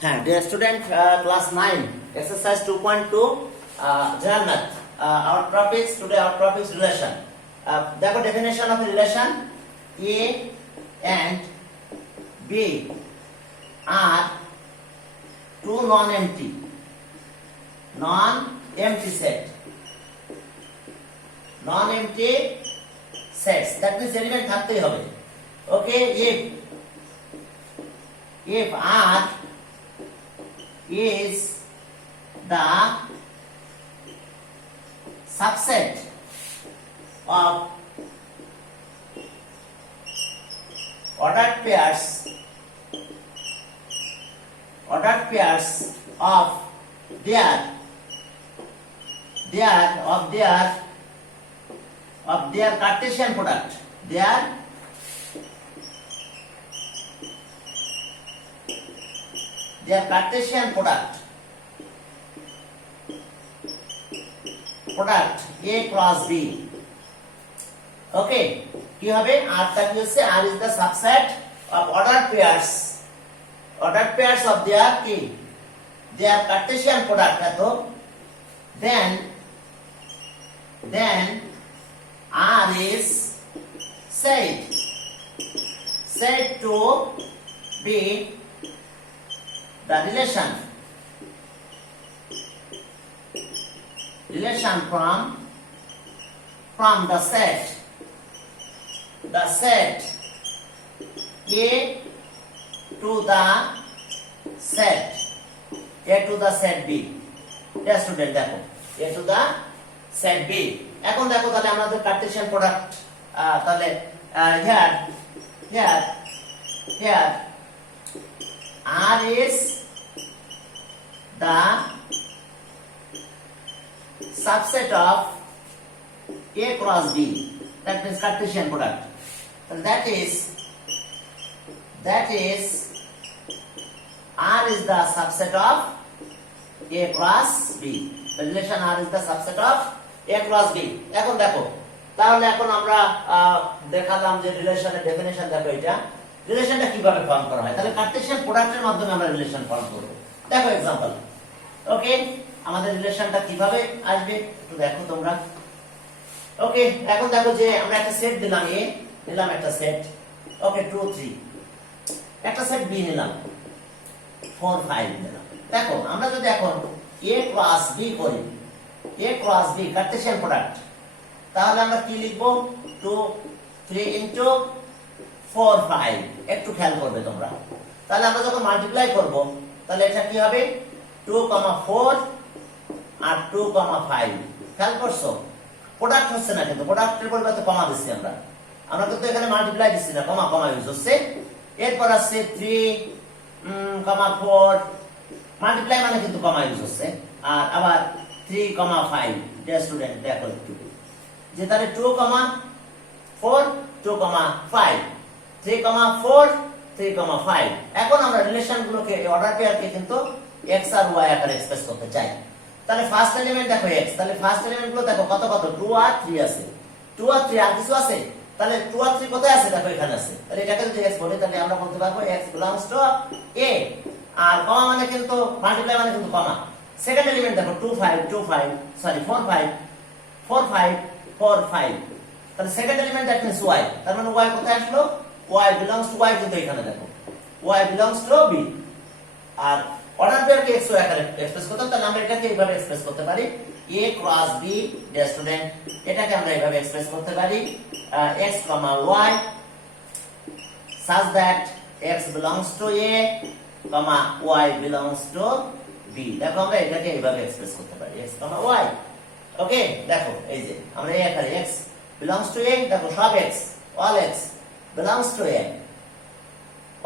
Dear student, class 9, exercise 2.2, General Math. Our topic is relation. The definition of a relation: A and B are two non-empty set. Non-empty sets. That means element থাকতেই হবে. Okay, if R is the subset of ordered pairs of their Cartesian product, their Cartesian product A cross B. Okay, কি হবে? R টা কি হচ্ছে? R is the subset of ordered pairs of their Cartesian product. Then R is said to be the relation from the set A to the set B. Yes, student, দেখো A to the set B. এখন দেখো তাহলে আমাদের Cartesian product তাহলে here R is the subset of A cross B. That means Cartesian product. And that is R is the subset of A cross B. The relation R is the subset of A cross B. এখন দেখো তাহলে এখন আমরা দেখালাম যে রিলেশনের definition. দেখো এটা রিলেশনটা কিভাবে ফর্ম করা হয়। তাহলে কার্টেসিয়ান প্রোডাক্টের মাধ্যমে আমরা রিলেশন ফর্ম করব। দেখো एग्जांपल। ওকে, আমাদের রিলেশনটা কিভাবে আসবে একটু দেখো তোমরা। ওকে, এখন দেখো যে আমরা একটা সেট দিলাম A, নিলাম একটা সেট। ওকে, 2 3। একটা সেট B নিলাম 4 5 নিলাম। দেখো আমরা যদি এখন A ক্রস B করি, A cross B Cartesian product, তাহলে আমরা কি লিখব? 2 3 ইনটু 4 5। একটু খেয়াল করবে তোমরা। তাহলে আমরা যখন মাল্টিপ্লাই করব তাহলে এটা কি হবে? 2 4 আর 2 5। খেয়াল করছো? প্রোডাক্ট হচ্ছে না, কিন্তু প্রোডাক্টের পরিবর্তে কমা দিচ্ছি আমরা কিন্তু এখানে মাল্টিপ্লাই দিচ্ছি না, কমা ইউজ হচ্ছে। এরপর আছে 3 4। মাল্টিপ্লাই মানে কিন্তু কমা ইউজ হচ্ছে। আর আবার 3 5। ডিয়ার স্টুডেন্ট দেখো একটু যে তাহলে 2 4 2 5 3 4 3 5। এখন আমরা রিলেশন গুলোকে অর্ডার পেয়ারকে কিন্তু x আর y আকারে এক্সপ্রেস করতে চাই। তাহলে ফার্স্ট এলিমেন্ট দেখো x, তাহলে ফার্স্ট এলিমেন্ট গুলো দেখো কত 2 আর 3 আছে। 2 আর 3 আর কিছু আছে? তাহলে 2 আর 3 কোথায় আছে? দেখো এখানে আছে। তাহলে এটাকে যদি x বলি তাহলে আমরা বলতে পারবো x belongs to a। আর কমা মানে কিন্তু মাল্টিপ্লাই মানে কিন্তু কমা। সেকেন্ড এলিমেন্ট দেখো 4 5 4 5। তাহলে second element that means y। তার মানে y কোথায় আসলো? y belongs to y, কিন্তু এখানে দেখো y belongs to b। আর অর্ডার পেয়ারকে x y আকারে এক্সপ্রেস করতাম, তাহলে আমরা এটাকে এইভাবে এক্সপ্রেস করতে পারি a cross b। Dear student, এটাকে আমরা এইভাবে এক্সপ্রেস করতে পারি x y such that x belongs to a, y belongs to b। দেখো আমরা এটাকে এইভাবে এক্সপ্রেস করতে পারি x y। ওকে, দেখো এই যে আমরা এই আকারে x belongs to a, দেখো সব x, all x belongs to a,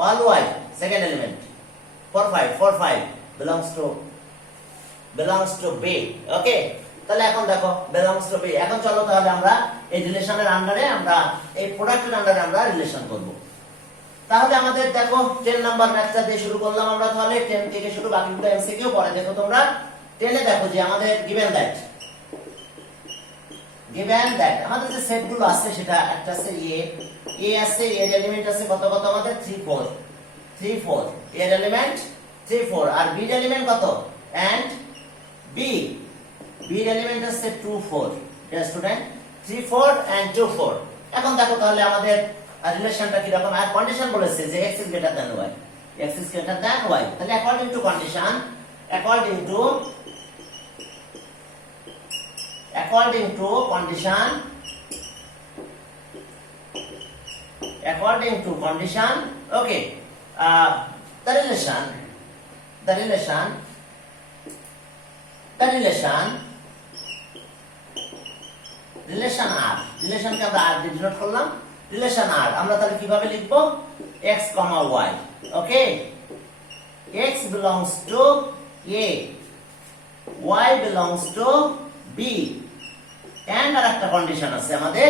all y second element 4 5 belongs to b। ওকে, তাহলে এখন দেখো belongs to b। এখন চলো তাহলে আমরা এই রিলেশনের আন্ডারে আমরা এই প্রোডাক্টের আন্ডারে আমরা রিলেশন করব। তাহলে আমাদের দেখো 10 নাম্বার ম্যাথটা দিয়ে শুরু করলাম আমরা। তাহলে 10 থেকে শুরু, বাকিগুলো এমসিকিউ পরে। দেখো তোমরা 10 এ দেখো যে আমাদের given that আমাদের যে সেট গুলো আছে সেটা একটা আছে a আছে, এর এলিমেন্ট আছে কত আমাদের 3 4 এর এলিমেন্ট 3 4 আর বি এর এলিমেন্ট কত এন্ড বি এর এলিমেন্ট আছে 2 4 ডিয়ার স্টুডেন্ট 3 4 এন্ড 2 4 এখন দেখো তাহলে আমাদের রিলেশনটা কি রকম আর কন্ডিশন বলেছে যে x is greater than y x is greater than y তাহলে according to condition according to condition okay the relation r relation কে আমরা r দিয়ে ডিনোট করলাম relation r আমরা তাহলে কিভাবে লিখব x, y okay x belongs to a y belongs to b and আর একটা condition আছে আমাদের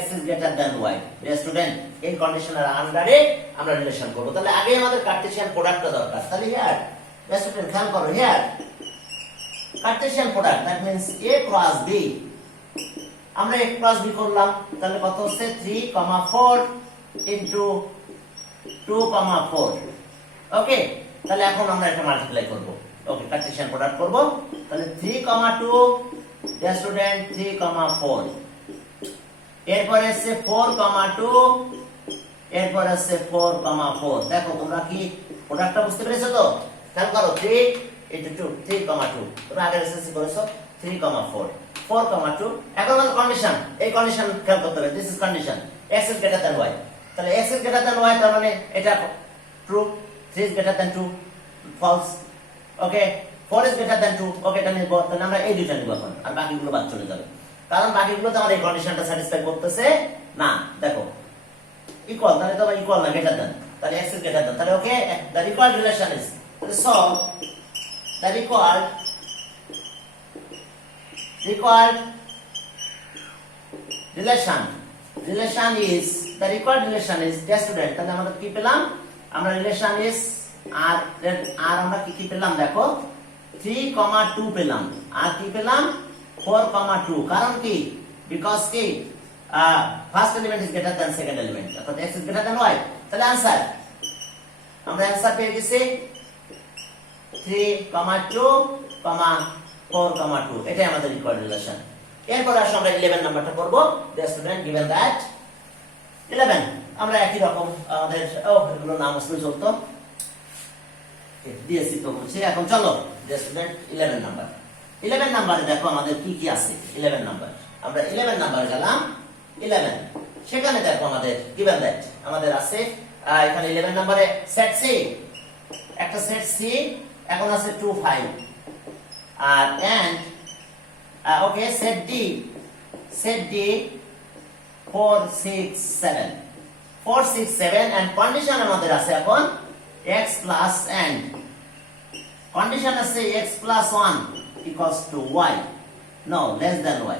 x is greater than y dear student এই কন্ডিশনের আন্ডারে আমরা রিলেশন করব তাহলে আগে আমাদের কার্টেসিয়ান প্রোডাক্টটা দরকার তাহলে হিয়ার dear student খেয়াল করো here Cartesian product that means a cross b আমরা a ক্রস b করলাম তাহলে কত হচ্ছে 3, 4 into 2, 4 ওকে তাহলে এখন আমরা এটা মাল্টিপ্লাই করব ওকে কার্টেসিয়ান প্রোডাক্ট করব তাহলে 3, 2 dear student 3, 4 এরপরে আছে 4, 2 এরপরে আছে 4, 4 দেখো তোমরা কি প্রোডাক্টটা বুঝতে পেরেছো তো খেয়াল করো 3 into 2 3, 2 তোমরা আগে এসএসসি করেছো 3, 4 4, 2 এখন আমাদের কন্ডিশন এই কন্ডিশন খেয়াল করতে হবে this is condition x is greater than y তাহলে x is greater than y তার মানে এটা true 3 is greater than 2 false okay 4 is greater than 2 okay এটা নিব তাহলে আমরা এই দুইটা নিব এখন আর বাকিগুলো বাদ চলে যাবে কারণ বাকিগুলোতে আমার এই কন্ডিশনটা স্যাটিসফাই করতেছে না দেখো ইকুয়াল তাহলে তো ইকুয়াল না গ্রেটার দ্যান তাহলে x is greater than তাহলে ওকে the required relation is so the required relation is the required relation is dear student তাহলে আমরা কি পেলাম আমরা relation is r আমরা কি পেলাম দেখো 3, 2 পেলাম আর কি পেলাম 4, 2 কারণ কি বিকজ কি first element is greater than second element অর্থাৎ x is greater than y তাহলে आंसर আমরা आंसर পেয়ে গেছি 3, 2, 4, 2 এটাই আমাদের রিকোয়ার্ড রিলেশন এরপর আসলে আমরা 11 নাম্বারটা করব the student given that 11 আমরা একই রকম আমাদের এগুলো নাম আসলে চলতো দিয়েছি তো বলছি এখন চলো the student 11 নাম্বারে দেখো আমাদের কি কি আছে 11 নাম্বার আমরা 11 নাম্বারে গেলাম 11 সেখানে দেখো আমাদের given that আমাদের আছে এখানে 11 নম্বরে সেট সি একটা সেট সি এখন আছে 2 5 আর and okay set D 4 6 7 and condition আমাদের আছে এখন x প্লাস এন্ড কন্ডিশন আছে x plus 1 equals to y no less than y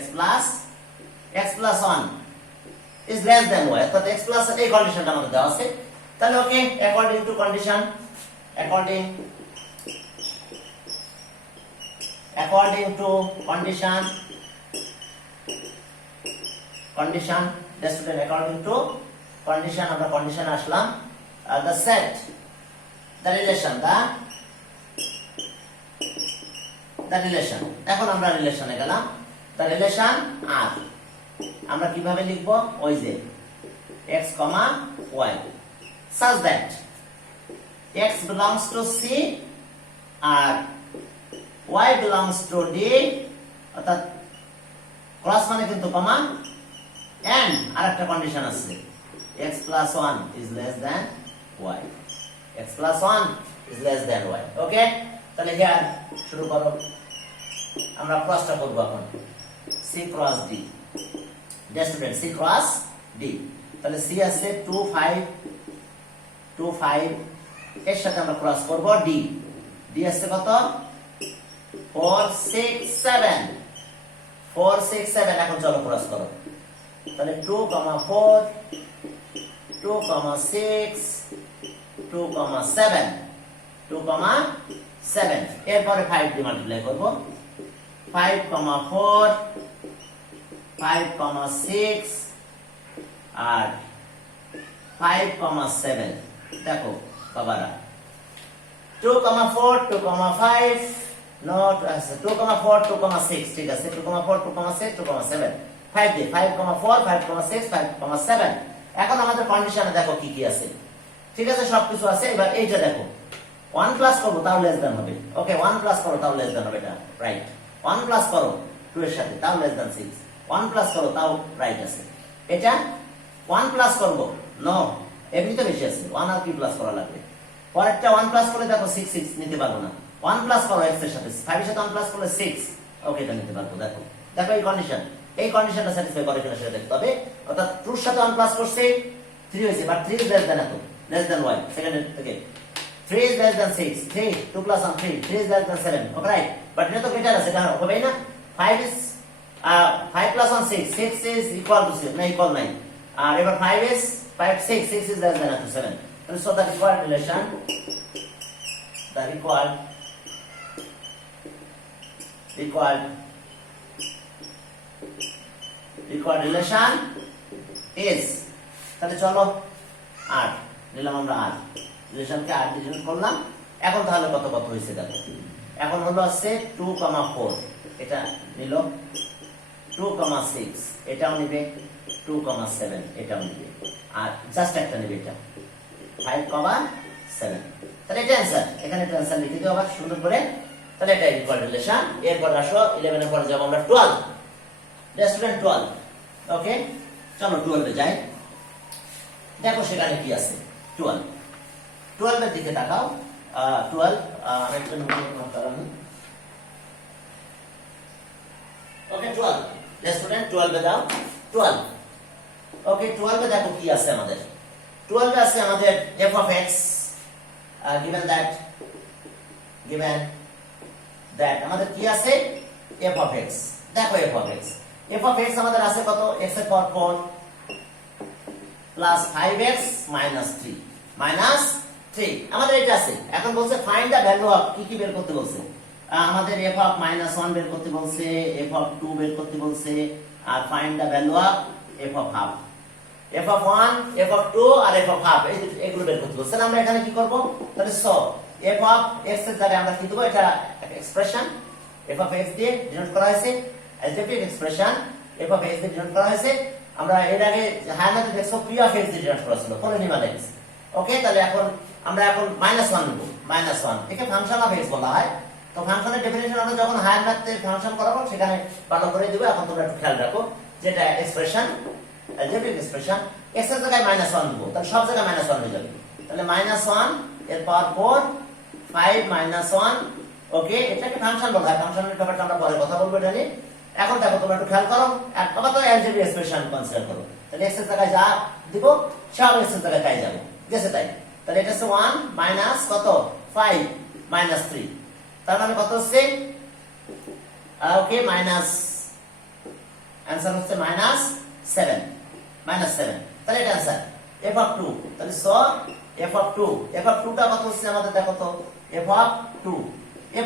x plus 1 is less than y অর্থাৎ x প্লাস এই কন্ডিশনটা আমাদের দেওয়া আছে তাহলে okay according to condition according to condition the student according to condition আমরা condition Aslam the set the relation এখন আমরা রিলেশনে গেলাম the relation r আমরা কিভাবে লিখব ওই যে x, y such that x belongs to c আর y belongs to d অর্থাৎ ক্রস মানে কিন্তু কমা and আরেকটা কন্ডিশন আছে x plus 1 is less than y x plus 1 is less than y ওকে তাহলে হিয়ার শুরু করো আমরা ক্রসটা করব এখন c cross d dear student c cross d তাহলে c আছে 2 5 এর সাথে আমরা ক্রস করব d আছে কত 4 6 7 এখন চলো ক্রস করো তাহলে 2 4 2 6 2 7 এরপরে 5 দিয়ে মাল্টিপ্লাই করব 5 4 5 6 আর 5 7 দেখো বাবারা 2,4 2,5 not 2,4 2,6 ঠিক আছে 2,4 2,6 2,7 5 দিয়ে 5,4 5,6 5,7 এখন আমাদের কন্ডিশনে দেখো কি কি আছে ঠিক আছে সবকিছু আছে এবার এইটা দেখো 1 প্লাস করব তাও লেস দ্যান হবে ওকে 1 প্লাস করো তাও লেস দ্যান হবে এটা রাইট 1 প্লাস করো 2 এর সাথে তাও লেস দ্যান 6 1 প্লাস করো তাও রাইট আছে এটা 1 প্লাস করব নো এমনিতে বেশি আছে 1 আর কি প্লাস করা লাগবে পরেরটা 1 প্লাস করলে দেখো 6 6 নিতে পারবো না 1 প্লাস করো x এর সাথে 5 এর সাথে 1 প্লাস করলে 6 ওকে এটা নিতে পারবো দেখো দেখো এই কন্ডিশনটা স্যাটিসফাই করে কিনা সেটা দেখতে হবে অর্থাৎ 2 এর সাথে 1 প্লাস করছে 3 হইছে বাট 3 ইজ লেস দ্যান এত লেস দ্যান y সেকেন্ড থেকে 3 is less than 6 3 2 plus 1 3 3 is less than 7 okay right but এটা তো গ্রেটার আছে কারণ হবে না 5 is 5 plus 1 6 6 is equal to 6 না equal 9 আর এবার 5 is 5 6 6 is less than 7 so the required relation relation is তাহলে চলো 8 নিলাম আমরা 8 রিলেশনকে 8 ডিভিশন করলাম এখন তাহলে কত কত হইছে দেখো এখন হলো আছে 2,4 এটা নিল 2,6 এটাও নিবে 2,7 এটাও নিবে আর জাস্ট একটা নিবে এটা 5,7 তাহলে এটা आंसर এখানে এটা आंसर লিখে দিও আবার সুন্দর করে তাহলে এটা ইকুয়াল রিলেশন এরপর আসো 11 এর পরে যাব আমরা 12 স্টুডেন্ট 12 ওকে চলো 12 এ যাই দেখো সেখানে কি আছে 12 এর দিকে তাকাও 12 আরেকটা নোট করানো ওকে 12 স্টুডেন্ট 12 এ দাও 12 ওকে 12 এ দেখো কি আছে আমাদের 12 এ আছে আমাদের f of x given that আমাদের কি আছে f of x দেখো f of x আমাদের আছে কত x এর পাওয়ার 4 plus 5x minus 3 আমাদের এটা আছে এখন বলছে ফাইন্ড দা ভ্যালু অফ কি বের করতে বলছে আমাদের f of -1 বের করতে বলছে f of 2 বের করতে বলছে আর find the value of f of half f of 1 f of 2 আর f of half এগুলো বের করতে বলছে আমরা এখানে কি করব তাহলে সো f of x এর জায়গায় আমরা কি দেব এটা এক্সপ্রেশন f of x দিয়ে ডিনোট করা হয়েছে algebraic expression f of x দিয়ে ডিনোট করা হয়েছে আমরা এর আগে হায়ার ম্যাথে দেখছো p of x দিয়ে ডিনোট করা ছিল পলিনোমিয়াল x ওকে তাহলে আমরা এখন -1 নেব -1 একে ফাংশন অফ x বলা হয় তো ফাংশনের ডেফিনিশন আমরা যখন হায়ার ম্যাথে ফাংশন করাবো সেখানে ভালো করে দেব এখন তোমরা একটু খেয়াল রাখো যেটা এক্সপ্রেশন অ্যালজেব্রিক এক্সপ্রেশন x এর জায়গায় -1 দেব তাহলে সব জায়গায় -1 হয়ে যাবে তাহলে -1 এর পাওয়ার 4 5 -1 ওকে এটাকে ফাংশন বলা হয় ফাংশনের ব্যাপারটা আমরা পরে কথা বলবো এটা নিয়ে এখন দেখো তোমরা একটু খেয়াল করো আর বাবা তো অ্যালজেব্রিক এক্সপ্রেশন কনসিডার করো তাহলে x এর জায়গায় যা দিব সব x এর জায়গায় তাই যাবে গেছে তাই তাহলে এটা হচ্ছে 1 মাইনাস কত 5 মাইনাস 3 তার মানে কত হচ্ছে ওকে মাইনাস आंसर হচ্ছে -7 তাহলে এটা आंसर f of 2 তাহলে সো f of 2 টা কত হচ্ছে আমাদের দেখো তো f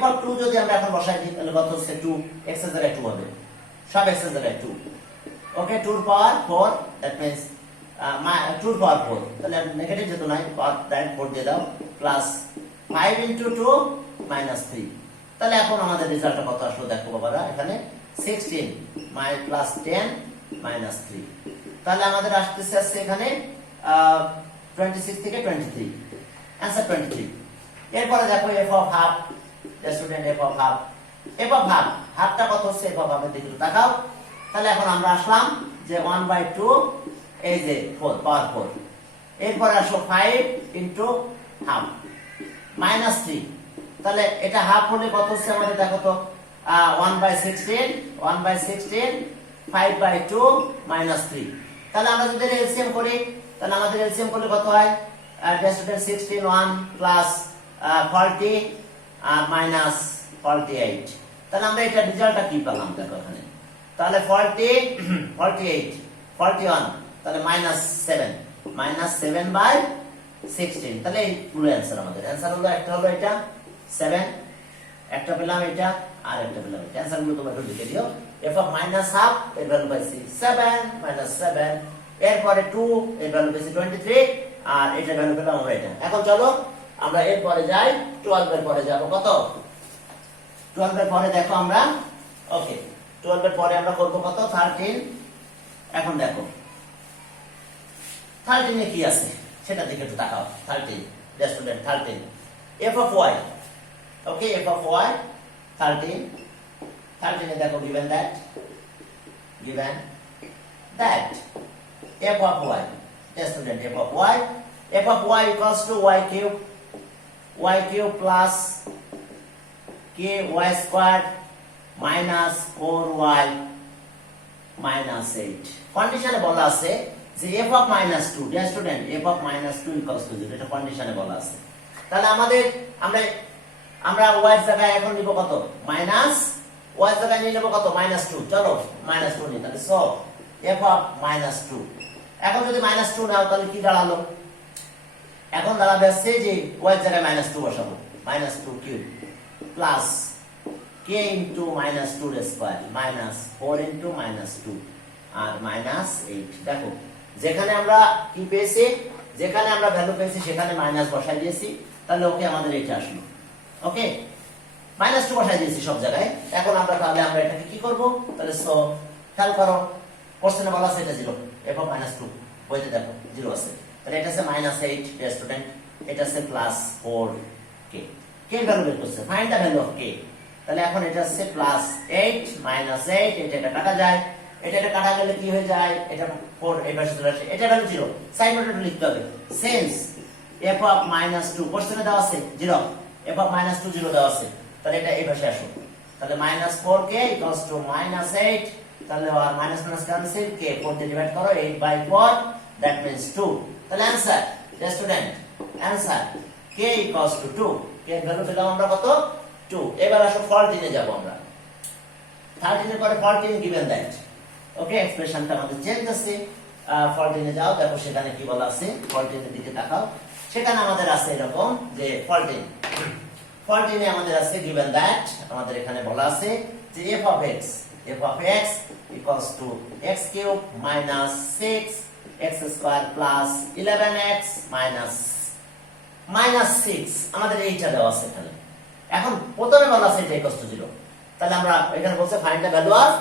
of 2 যদি আমরা এখন বসাই দিই তাহলে কত হচ্ছে 2 x এর জায়গায় 2 হবে সব x এর জায়গায় 2 ওকে 2 এর পাওয়ার 4 দ্যাট মিন্স 2 এর পাওয়ার 4 তাহলে নেগেটিভ যেহেতু নাই পাওয়ার ডাইরেক্ট 4 দিয়ে দাও প্লাস 5 into 2 minus 3 তাহলে এখন আমাদের রেজাল্টটা কত আসলো দেখো বাবারা এখানে 16 plus 10 minus 3 তাহলে আমাদের আসছে এখানে 26 থেকে 23 आंसर 23 এরপরে দেখো f of half student f of half টা কত হচ্ছে f of half এর দিকে তাকাও তাহলে এখন আমরা আসলাম যে 1/2 এই যে 4 পাওয়ার 4 এরপর আসো 5 into half minus 3 তাহলে এটা হাফ হলে কত হচ্ছে আমাদের দেখো তো 1/16 5/2 minus 3 তাহলে আমরা যদি এলসিএম করি তাহলে আমাদের এলসিএম করলে কত হয় স্টুডেন্ট 16 1 plus 40 minus 48 তাহলে আমরা এটা রেজাল্টটা কি পেলাম দেখো এখানে তাহলে 40 48 41 তাহলে -7/16 তাহলে এই পুরো आंसर আমাদের आंसर হলো একটা হলো এটা 7 একটা পেলাম এটা আর একটা পেলাম এটা आंसर গুলো তোমরা একটু লিখে দিও f of -half এর ভ্যালু পাইছি 7 এরপরে 2 এর ভ্যালু পাইছি 23 আর এটার ভ্যালু পেলাম আমরা এটা এখন চলো আমরা এর পরে যাই 12 এর পরে যাব কত 12 এর পরে দেখো আমরা ওকে 12 এর পরে আমরা করব কত 13 এখন দেখো 13 এ কি আছে সেটা দিকে একটু তাকাও 13 student 13 f of y okay f of y 13 এ দেখো given that f of y student f of y equals to y cube plus k y squared minus 4y minus 8 কন্ডিশনে বলা আছে যে f of minus 2 dear student f of minus 2 equals to 0 এটা কন্ডিশনে বলা আছে তাহলে আমাদের আমরা y এর জায়গায় এখন নিব কত মাইনাস y এর জায়গায় নিয়ে নেব কত মাইনাস 2 চলো মাইনাস 2 নিই তাহলে সো f of minus 2 এখন যদি মাইনাস 2 নাও তাহলে কি দাঁড়ালো এখন দাঁড়াবে আছে যে y এর জায়গায় মাইনাস 2 বসাবো minus 2 cube plus k into minus 2 the square minus 4 into minus 2 R minus 8 দেখো যেখানে আমরা কি পেয়েছি যেখানে আমরা ভ্যালু পেয়েছি সেখানে মাইনাস বসাই দিয়েছি তাহলে ওকে আমাদের এটা আসলো ওকে মাইনাস 2 বসাই দিয়েছি সব জায়গায় এখন তাহলে আমরা এটাকে কি করব তাহলে সো খেয়াল করো কোশ্চেনে বলা আছে এটা 0 f of minus 2 বইতে দেখো 0 আছে তাহলে এটা আছে minus 8 dear student এটা আছে plus 4k k ভ্যালু বের করছে find the value of k তাহলে এখন এটা আছে প্লাস 8 মাইনাস 8 এটা কাটা যায় এটা কাটা গেলে কি হয়ে যায় এটা 4 এই পাশে চলে আসে এটা ভ্যালু 0 সাইন নোটে লিখতে হবে সিন্স f of minus 2 কোশ্চেনে দেওয়া আছে 0 f of minus 2 0 দেওয়া আছে তাহলে এটা এই পাশে আসো তাহলে minus 4k equals to minus 8 তাহলে আর মাইনাস মাইনাস ক্যান্সেল k 4 দিয়ে ডিভাইড করো 8 by 4 that means 2 তাহলে answer student answer k equals to 2 k এর ভ্যালু পেলাম আমরা কত 2 এবার আসো 14 এ যাব আমরা 13 এর পরে 14 given that ওকে এক্সপ্রেশনটা আমাদের চেঞ্জ আছে 14 এ যাও দেখো সেখানে কি বলা আছে 14 এর দিকে তাকাও সেখানে আমাদের আছে এরকম যে 14 এ আমাদের আছে given that আমাদের এখানে বলা আছে যে f of x equals to x cube minus 6 x square plus 11x minus 6 আমাদের এইটা দেওয়া আছে এখানে এখন প্রথমে বলা আছে এটা equals to 0 তাহলে আমরা এখানে বলছে find the value of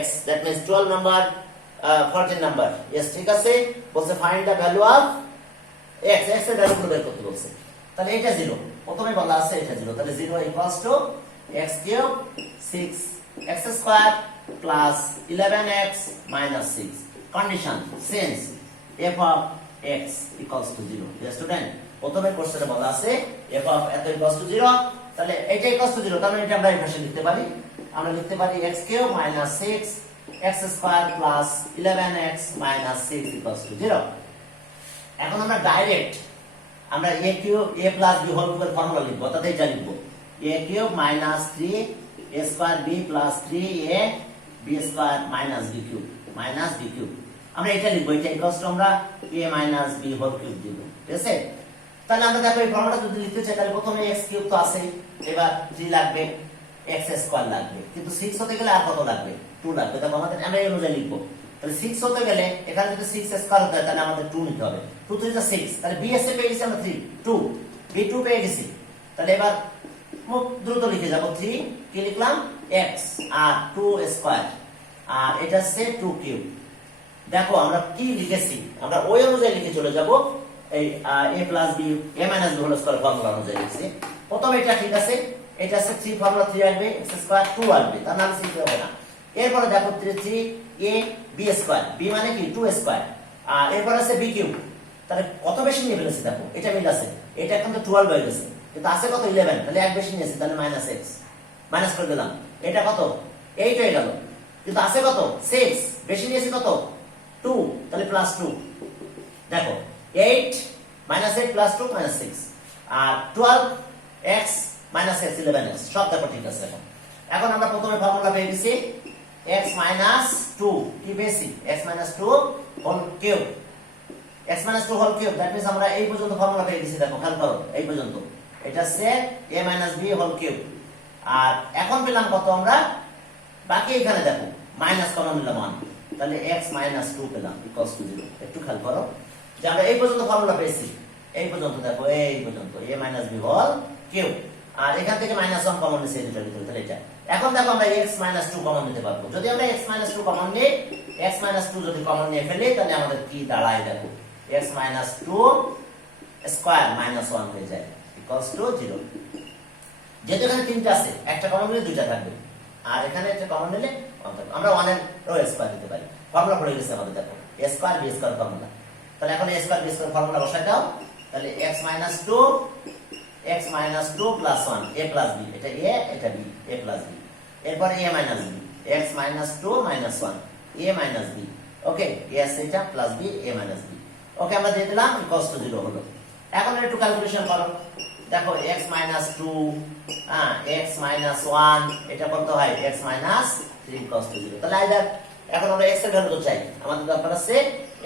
x that means 12 number 14 number yes ঠিক আছে বলছে find the value of x এর ভ্যালু বের করতে বলছে তাহলে এটা 0 প্রথমে বলা আছে এটা 0 তাহলে 0 equals to x cube 6 x square plus 11x minus 6 condition since f of x equals to 0 dear student প্রথমে কোশ্চেনে বলা আছে f of এত equals to 0 তাহলে এটা equals to 0 তার মানে এটা আমরা এই পাশে লিখতে পারি আমরা লিখতে পারি x cube minus 6 x square plus 11x minus 6 equals to 0 এখন আমরা ডাইরেক্ট আমরা a cube a plus b whole cube এর ফর্মুলা লিখব অর্থাৎ এটা লিখব a cube minus 3 a square b plus 3a b square minus b cube আমরা এটা লিখব এটা equals to আমরা a minus b whole cube দিব ঠিক আছে তাহলে আমরা দেখো এই ফর্মুলাটা যদি লিখতে চাই তাহলে প্রথমে x cube তো আছে এবার 3 লাগবে x square লাগবে কিন্তু 6 হতে গেলে আর কত লাগবে 2 লাগবে দেখো আমাদের আমরা এই অনুযায়ী লিখব তাহলে 6 হতে গেলে এখানে যদি 6 স্কয়ার হতে হয় তাহলে আমাদের 2 নিতে হবে 2 3 6 তাহলে b এর পেয়ে গেছি আমরা 3 2 b2 পেয়ে গেছি তাহলে এবার খুব দ্রুত লিখে যাব 3 কি লিখলাম x আর 2 স্কয়ার আর এটা হচ্ছে 2 কিউব দেখো আমরা কি লিখেছি আমরা ওই অনুযায়ী লিখে চলে যাব এই a + b a - b whole square formula অনুযায়ী লিখছি প্রথমে এটা ঠিক আছে এটা আছে 3 ফর্মুলা 3 আসবে x স্কয়ার 2 আসবে তার নাম লিখতে হবে না এরপরে দেখো 3 a b স্কয়ার b মানে কি 2 স্কয়ার আর এরপর আছে b কিউব তাহলে কত বেশি নিয়ে ফেলেছি দেখো এটা মিল আছে এটা এখন তো 12 হয়ে গেছে কিন্তু আছে কত 11 তাহলে এক বেশি নিয়েছি তাহলে -x মাইনাস করে দিলাম এটা কত 8 হয়ে গেল কিন্তু আছে কত 6 বেশি নিয়েছি কত 2 তাহলে +2 দেখো 8 -8 +2 -6 আর 12x -x 11x সব দেখো ঠিক আছে এখন আমরা প্রথমে ফর্মুলা পেয়ে গেছি x - 2 কি বেশি x - 2 whole cube x - 2 whole cube that means আমরা এই পর্যন্ত ফর্মুলা পেয়ে গেছি দেখো খেয়াল করো এই পর্যন্ত এটা হচ্ছে a - b হোল কিউব আর এখন পেলাম কত আমরা বাকি এখানে দেখো মাইনাস কমন নিলাম 1 তাহলে x - 2 পেলাম ইকুয়ালস টু 0 একটু খেয়াল করো যে আমরা এই পর্যন্ত ফর্মুলা পেয়েছি এই পর্যন্ত দেখো, এই পর্যন্ত a minus B whole cube. আর এখান থেকে -1 কমন নিছে এই দুটোর ভিতরে, তাহলে এটা। এখন দেখো আমরা x 2 কমন নিতে পারবো। যদি আমরা x 2 কমন নিই, x 2 যদি কমন নিয়ে ফেলি, তাহলে আমাদের কি দাঁড়ায় দেখো, x 2 স্কয়ার -1 হয়ে যায় ইকুয়ালস টু 0। যেহেতু এখানে তিনটা আছে, একটা কমন নিলে দুইটা থাকবে, আর এখানে একটা কমন নিলে 1 থাকবে। আমরা 1 এর রো স্কয়ার দিতে পারি। ফর্মুলা পড়ে গেছে আমাদের, দেখো a square b square formula. তাহলে এখন a square b square formula বসাই দাও। তাহলে x 2 plus 1 a plus b, এটা a এটা b, a প্লাস b। এরপর a minus b, x 2 minus 1 a minus b। Okay, a আছে এটা plus b, a minus b। ওকে, আমরা দিয়ে দিলাম ইকুয়ালস টু 0 হলো। এখন একটু ক্যালকুলেশন করো। দেখো x 2 x 1 এটা কত হয়, x 3 ইকুয়ালস টু 0। তাহলে আইদার এখন আমরা x এর ভ্যালু তো চাই, আমাদের দরকার আছে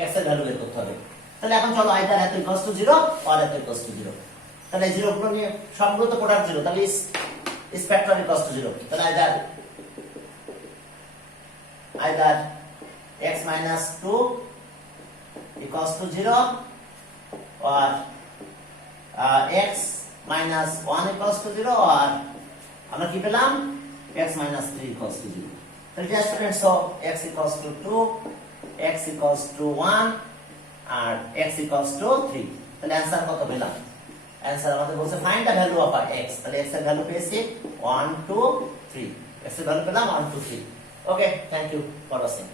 x এর ভ্যালু বের করতে হবে। তাহলে এখন চলো আইদার এত ইকুয়ালস টু 0 অর এত ইকুয়ালস টু 0। তাহলে 0 গুলো নিয়ে সবগুলো তো প্রোডাক্ট 0, তাহলে is factor equals to 0। তাহলে either x minus 2 equals to 0 or x minus 1 equals to 0 or আমরা কি পেলাম x minus 3 equals to 0। তাহলে just students, so x equals to 2, x equals to 1 R x equals to 3। তাহলে answer কত পেলাম? Answer আমাদের বলছে find the value of x। তাহলে x এর ভ্যালু পেয়েছি 1 2 3, x এর ভ্যালু পেলাম 1 2 3। ওকে, থ্যাংক ইউ ফর ওয়াচিং।